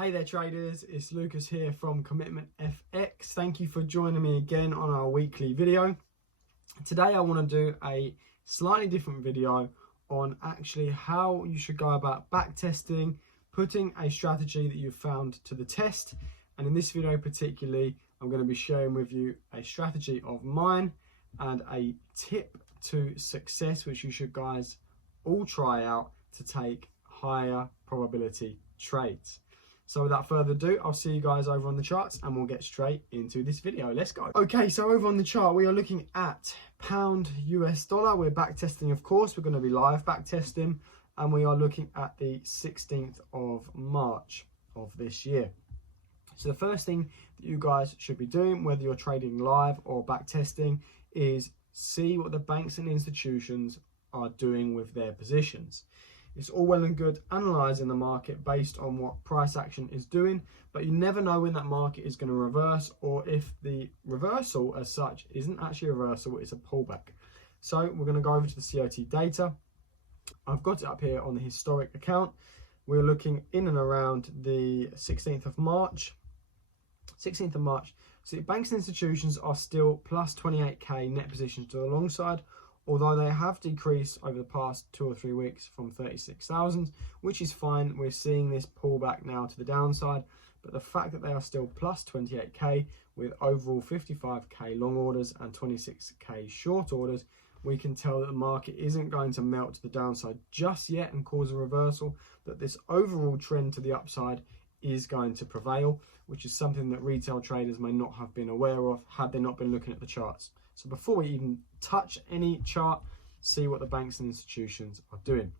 Hey there traders, it's Lucas here from Commitment FX. Thank you for joining me again on our weekly video. Today I want to do a slightly different video on actually how you should go about backtesting, putting a strategy that you've found to the test. And in this video particularly, I'm going to be sharing with you a strategy of mine and a tip to success, which you should guys all try out to take higher probability trades. So without further ado, I'll see you guys over on the charts and we'll get straight into this video. Let's go. Okay, so over on the chart, we are looking at pound US dollar. We're backtesting, of course. We're going to be live backtesting, and we are looking at the 16th of March of this year. So the first thing that you guys should be doing, whether you're trading live or backtesting, is see what the banks and institutions are doing with their positions. It's all well and good analysing the market based on what price action is doing, but you never know when that market is going to reverse, or if the reversal as such isn't actually a reversal, it's a pullback. So we're going to go over to the COT data. I've got it up here on the historic account. We're looking in and around the 16th of March. 16th of March. So the banks and institutions are still plus 28k net positions to the long side, although they have decreased over the past 2 or 3 weeks from 36,000, which is fine. We're seeing this pullback now to the downside, but the fact that they are still plus 28k with overall 55k long orders and 26k short orders, we can tell that the market isn't going to melt to the downside just yet and cause a reversal, that this overall trend to the upside is going to prevail, which is something that retail traders may not have been aware of had they not been looking at the charts. So before we even touch any chart, see what the banks and institutions are doing.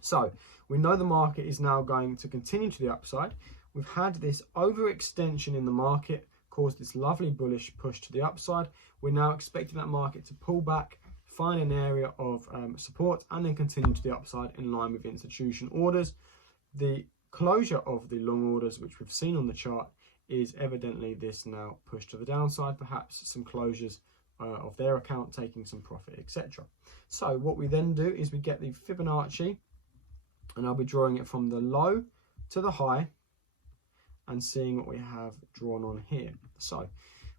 So we know the market is now going to continue to the upside. We've had this overextension in the market cause this lovely bullish push to the upside. We're now expecting that market to pull back, find an area of support, and then continue to the upside in line with institution orders. The closure of the long orders, which we've seen on the chart, is evidently this now push to the downside, perhaps some closures of their account taking some profit, etc. So what we then do is we get the Fibonacci, and I'll be drawing it from the low to the high and seeing what we have drawn on here. So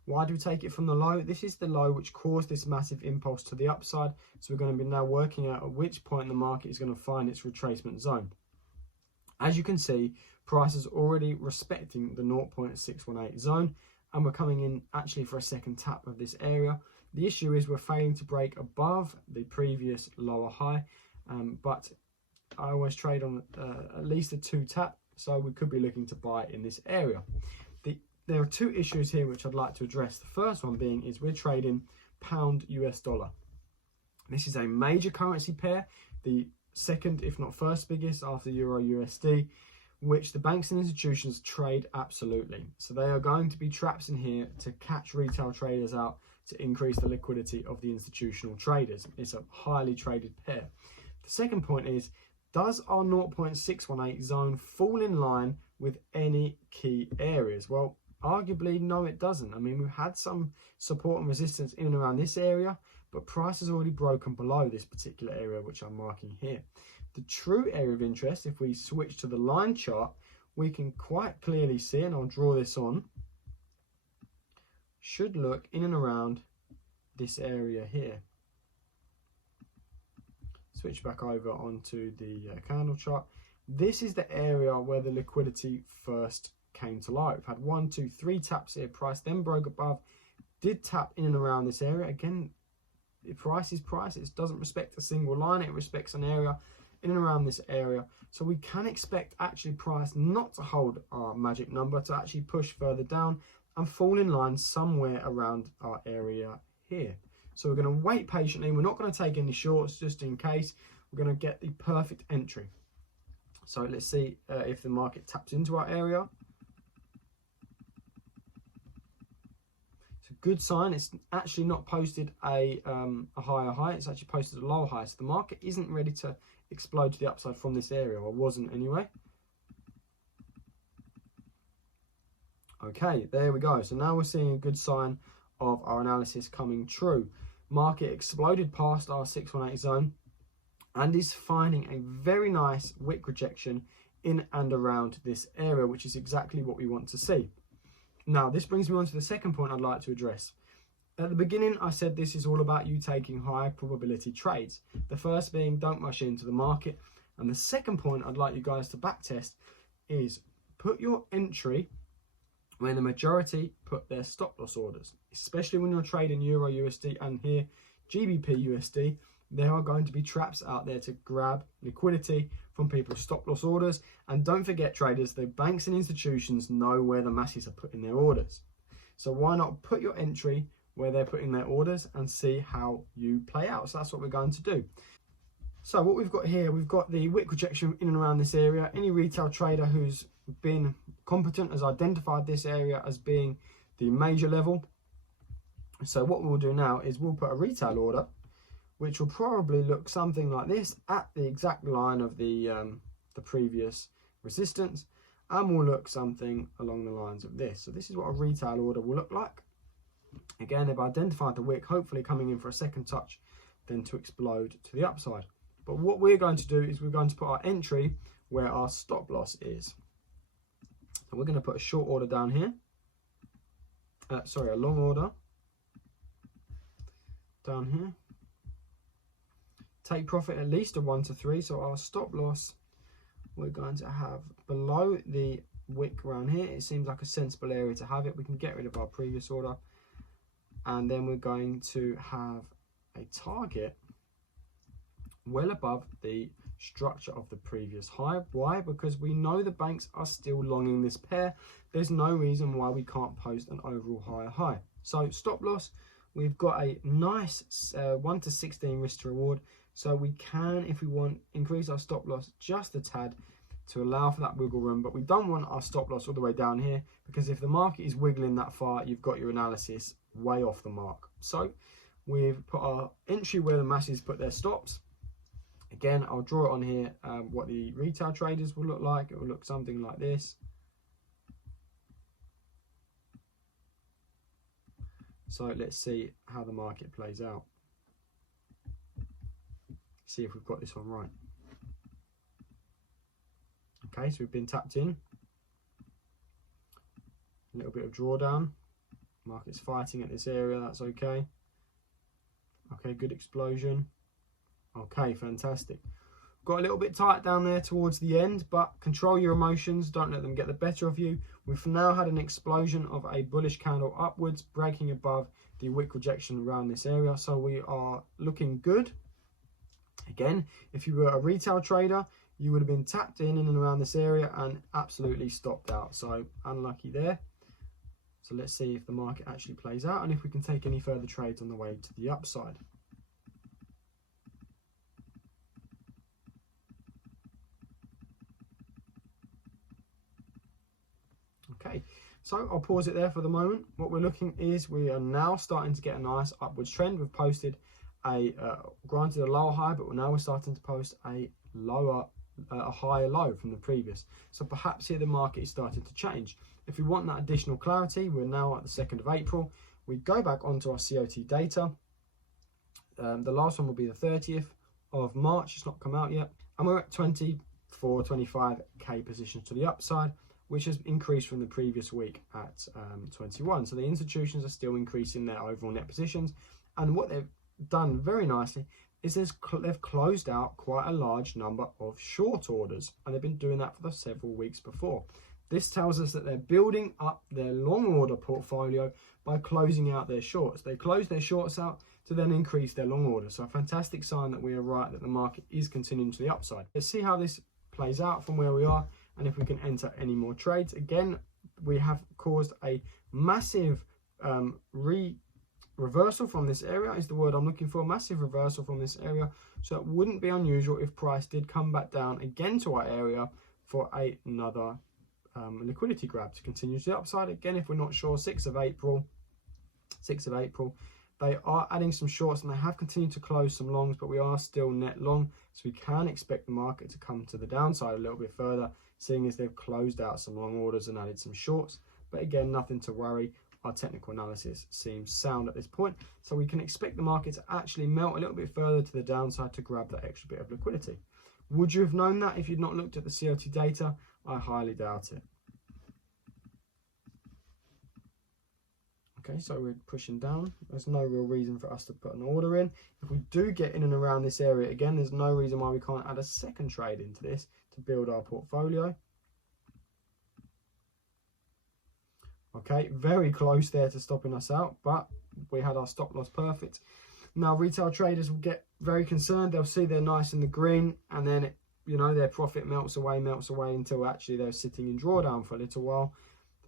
why do we take it from the low? This is the low which caused this massive impulse to the upside. So we're going to be now working out at which point the market is going to find its retracement zone. As you can see, price is already respecting the 0.618 zone, and we're coming in actually for a second tap of this area. The issue is we're failing to break above the previous lower high, but I always trade on at least a 2 tap, so we could be looking to buy in this area. There are 2 issues here which I'd like to address. The first one being is we're trading pound US dollar. This is a major currency pair, the second if not first biggest after Euro USD, which the banks and institutions trade absolutely. So they are going to be traps in here to catch retail traders out to increase the liquidity of the institutional traders. It's a highly traded pair. The second point is, does our 0.618 zone fall in line with any key areas? Well, arguably, no, it doesn't. I mean, we've had some support and resistance in and around this area, but price has already broken below this particular area, which I'm marking here. The true area of interest, if we switch to the line chart, we can quite clearly see, and I'll draw this on, should look in and around this area here. Switch back over onto the candle chart. This is the area where the liquidity first came to light. We've had 1, 2, 3 taps here. Price then broke above, did tap in and around this area. Again, the price is price. It doesn't respect a single line. It respects an area in and around this area. So we can expect actually price not to hold our magic number, to actually push further down and fall in line somewhere around our area here. So we're going to wait patiently. We're not going to take any shorts just in case. We're going to get the perfect entry. So let's see if the market taps into our area. It's a good sign. It's actually not posted a higher high. It's actually posted a lower high. So the market isn't ready to explode to the upside from this area, or wasn't anyway. Okay, there we go. So now we're seeing a good sign of our analysis coming true. Market exploded past our 618 zone and is finding a very nice wick rejection in and around this area, which is exactly what we want to see. Now, this brings me on to the second point I'd like to address. At the beginning, I said this is all about you taking high probability trades. The first being don't rush into the market. And the second point I'd like you guys to backtest is put your entry where the majority put their stop loss orders, especially when you're trading Euro USD and here GBP USD. There are going to be traps out there to grab liquidity from people's stop loss orders. And don't forget, traders, the banks and institutions know where the masses are putting their orders. So why not put your entry where they're putting their orders and see how you play out? So that's what we're going to do. So what we've got here, we've got the wick rejection in and around this area. Any retail trader who's been competent has identified this area as being the major level. So what we'll do now is we'll put a retail order, which will probably look something like this at the exact line of the previous resistance, and will look something along the lines of this. So this is what a retail order will look like. Again, they've identified the wick, hopefully coming in for a second touch, then to explode to the upside. But what we're going to do is we're going to put our entry where our stop loss is. So we're going to put a short order down here. A long order down here. Take profit at least a 1 to 3. So our stop loss we're going to have below the wick around here. It seems like a sensible area to have it. We can get rid of our previous order. And then we're going to have a target well above the structure of the previous high. Why? Because we know the banks are still longing this pair. There's no reason why we can't post an overall higher high. So stop loss, we've got a nice 1 to 16 risk to reward. So we can, if we want, increase our stop loss just a tad to allow for that wiggle room. But we don't want our stop loss all the way down here, because if the market is wiggling that far, you've got your analysis way off the mark. So we've put our entry where the masses put their stops. Again, I'll draw it on here what the retail traders will look like. It will look something like this. So let's see how the market plays out. See if we've got this one right. Okay, so we've been tapped in. A little bit of drawdown. Market's fighting at this area, that's okay. Okay, good explosion. Okay, fantastic. Got a little bit tight down there towards the end, but control your emotions. Don't let them get the better of you. We've now had an explosion of a bullish candle upwards, breaking above the wick rejection around this area. So we are looking good. Again, if you were a retail trader, you would have been tapped in and around this area and absolutely stopped out. So unlucky there. So let's see if the market actually plays out and if we can take any further trades on the way to the upside. Okay, so I'll pause it there for the moment. What we're looking is we are now starting to get a nice upwards trend. We've posted granted a lower high, but now we're starting to post a higher low from the previous. So perhaps here the market is starting to change. If we want that additional clarity, we're now at the 2nd of April. We go back onto our COT data. The last one will be the 30th of March. It's not come out yet. And we're at 24, 25k positions to the upside, which has increased from the previous week at 21. So the institutions are still increasing their overall net positions. And what they've done very nicely is they've closed out quite a large number of short orders, and they've been doing that for the several weeks before. This tells us that they're building up their long order portfolio by closing out their shorts. They close their shorts out to then increase their long order. So a fantastic sign that we are right, that the market is continuing to the upside. Let's see how this plays out from where we are and if we can enter any more trades. Again, we have caused a massive reversal from this area is the word I'm looking for. Massive reversal from this area. So it wouldn't be unusual if price did come back down again to our area for another liquidity grab to continue to the upside. Again, if we're not sure, 6th of April, they are adding some shorts and they have continued to close some longs, but we are still net long. So we can expect the market to come to the downside a little bit further, seeing as they've closed out some long orders and added some shorts. But again, nothing to worry. Our technical analysis seems sound at this point. So we can expect the market to actually melt a little bit further to the downside to grab that extra bit of liquidity. Would you have known that if you'd not looked at the COT data? I highly doubt it. Okay, so we're pushing down. There's no real reason for us to put an order in. If we do get in and around this area again, there's no reason why we can't add a second trade into this to build our portfolio. Okay, very close there to stopping us out, but we had our stop loss perfect. Now retail traders will get very concerned. They'll see they're nice in the green, and then it, you know, their profit melts away until actually they're sitting in drawdown for a little while.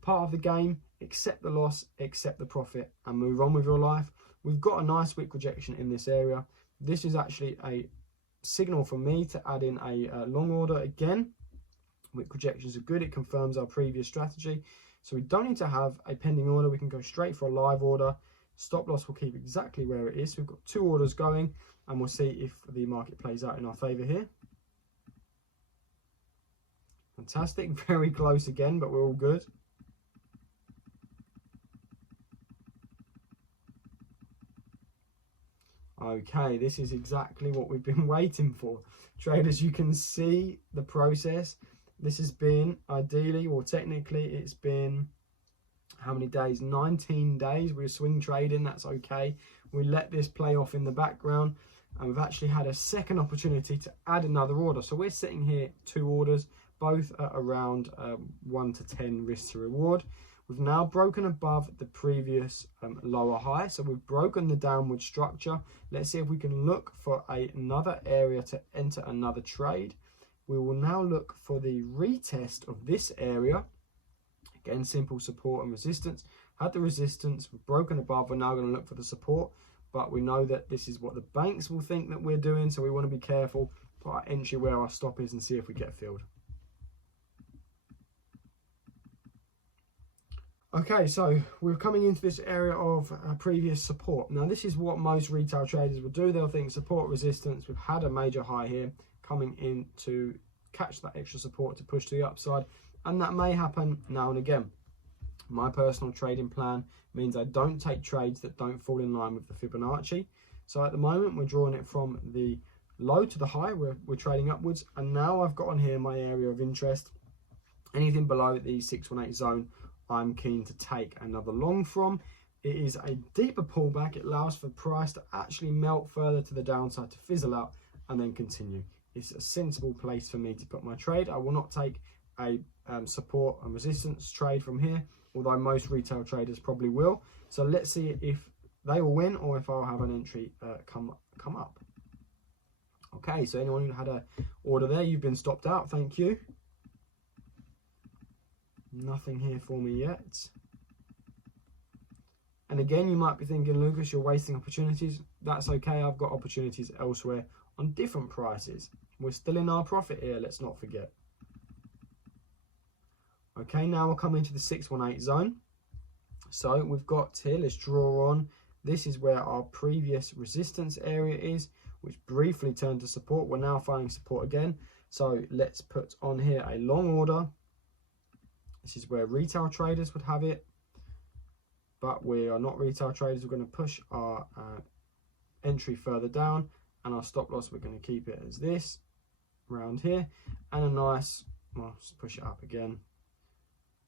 Part of the game, accept the loss, accept the profit, and move on with your life. We've got a nice wick rejection in this area. This is actually a signal for me to add in a long order again. Wick rejections are good. It confirms our previous strategy. So we don't need to have a pending order. We can go straight for a live order. Stop loss will keep exactly where it is. So we've got 2 orders going, and we'll see if the market plays out in our favor here. Fantastic. Very close again, but we're all good. Okay, this is exactly what we've been waiting for. Traders, you can see the process. This has been, ideally or technically, it's been how many days? 19 days. We're swing trading, that's okay. We let this play off in the background, and we've actually had a second opportunity to add another order. So we're sitting here 2 orders, both at around 1 to 10 risk to reward. We've now broken above the previous lower high, so we've broken the downward structure. Let's see if we can look for another area to enter another trade. We will now look for the retest of this area. Again, simple support and resistance. Had the resistance, we've broken above, we're now going to look for the support, but we know that this is what the banks will think that we're doing, so we want to be careful, put our entry where our stop is, and see if we get filled. Okay, so we're coming into this area of previous support. Now, this is what most retail traders will do. They'll think support, resistance. We've had a major high here, coming in to catch that extra support to push to the upside, and that may happen now and again. My personal trading plan means I don't take trades that don't fall in line with the Fibonacci. So at the moment, we're drawing it from the low to the high. We're trading upwards, and now I've got on here my area of interest. Anything below the 618 zone, I'm keen to take another long from. It is a deeper pullback. It allows for price to actually melt further to the downside, to fizzle out, and then continue. It's a sensible place for me to put my trade. I will not take a support and resistance trade from here, although most retail traders probably will. So let's see if they will win or if I'll have an entry come up. Okay, so anyone who had a order there, you've been stopped out. Thank you. Nothing here for me yet. And again, you might be thinking, Lucas, you're wasting opportunities. That's okay. I've got opportunities elsewhere on different prices. We're still in our profit here, let's not forget. Okay, now we'll come into the 618 zone. So we've got here, let's draw on. This is where our previous resistance area is, which briefly turned to support. We're now finding support again. So let's put on here a long order. This is where retail traders would have it, but we are not retail traders. We're going to push our entry further down, and our stop loss, we're going to keep it as this, around here, and a nice, well, let's push it up again,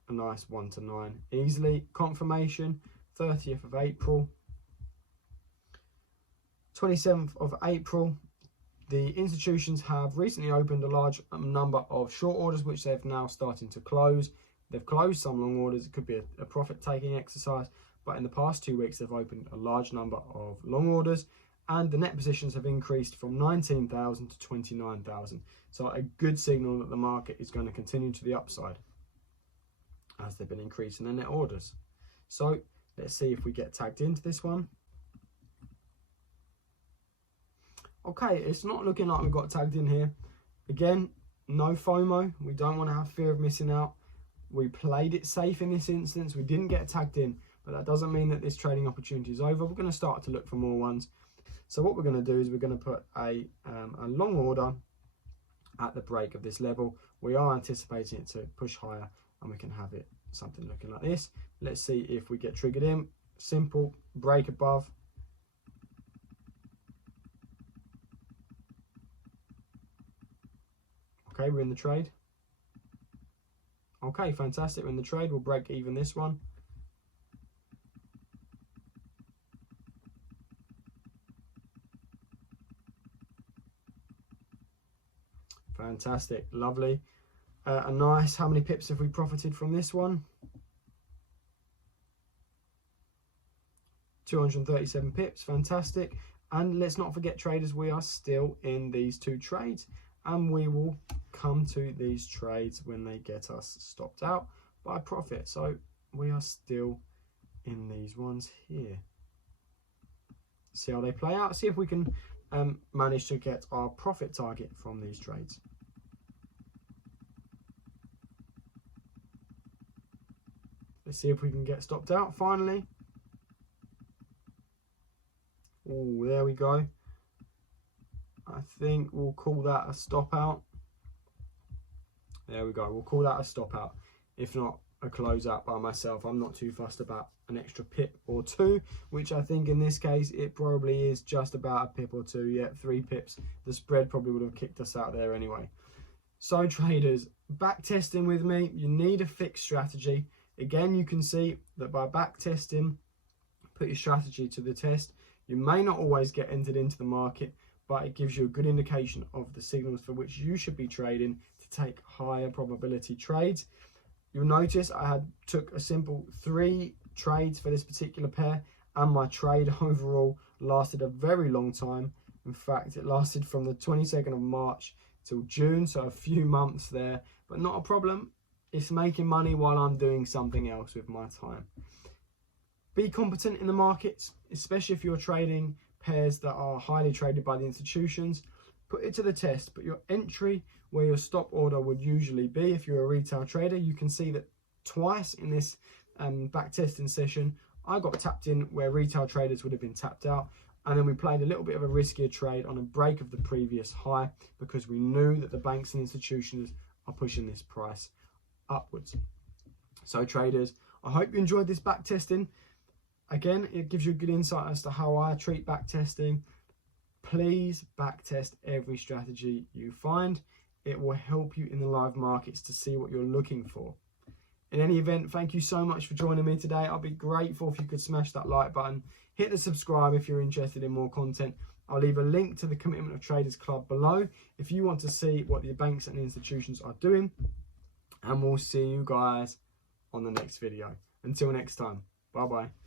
a nice 1 to 9. Easily, confirmation, 30th of April, 27th of April. The institutions have recently opened a large number of short orders, which they've now starting to close. They've closed some long orders. It could be a profit-taking exercise, but in the past 2 weeks, they've opened a large number of long orders, and the net positions have increased from 19,000 to 29,000. So a good signal that the market is going to continue to the upside as they've been increasing their net orders. So let's see if we get tagged into this one. Okay, it's not looking like we've got tagged in here. Again, no FOMO. We don't want to have fear of missing out. We played it safe in this instance. We didn't get tagged in, but that doesn't mean that this trading opportunity is over. We're going to start to look for more ones. So what we're going to do is we're going to put a long order at the break of this level. We are anticipating it to push higher, and we can have it something looking like this. Let's see if we get triggered in. Simple break above. Okay, we're in the trade. Okay, fantastic. We're in the trade. We'll break even this one. Fantastic, lovely. A nice, how many pips have we profited from this one? 237 pips, fantastic. And let's not forget, traders, we are still in these two trades, and we will come to these trades when they get us stopped out by profit. So we are still in these ones here. See how they play out, see if we can manage to get our profit target from these trades. Let's see if we can get stopped out finally. Oh, there we go. I think we'll call that a stop out. There we go. We'll call that a stop out. If not, a close out by myself. I'm not too fussed about an extra pip or two, which I think in this case it probably is just about a pip or two. Yeah, 3 pips. The spread probably would have kicked us out there anyway. So traders, back testing with me, you need a fixed strategy. Again, you can see that by back testing, put your strategy to the test. You may not always get entered into the market, but it gives you a good indication of the signals for which you should be trading to take higher probability trades. You'll notice I took a simple 3 trades for this particular pair, and my trade overall lasted a very long time. In fact, it lasted from the 22nd of March till June, so a few months there, but not a problem. It's making money while I'm doing something else with my time. Be competent in the markets, especially if you're trading pairs that are highly traded by the institutions. Put it to the test. Put your entry where your stop order would usually be if you're a retail trader. You can see that twice in this back testing session, I got tapped in where retail traders would have been tapped out. And then we played a little bit of a riskier trade on a break of the previous high because we knew that the banks and institutions are pushing this price upwards. So traders, I hope you enjoyed this back testing. Again, it gives you a good insight as to how I treat back testing. Please back test every strategy you find. It will help you in the live markets to see what you're looking for. In any event, thank you so much for joining me today. I'll be grateful if you could smash that like button. Hit the subscribe if you're interested in more content. I'll leave a link to the Commitment of Traders Club below if you want to see what the banks and institutions are doing. And we'll see you guys on the next video. Until next time, bye bye.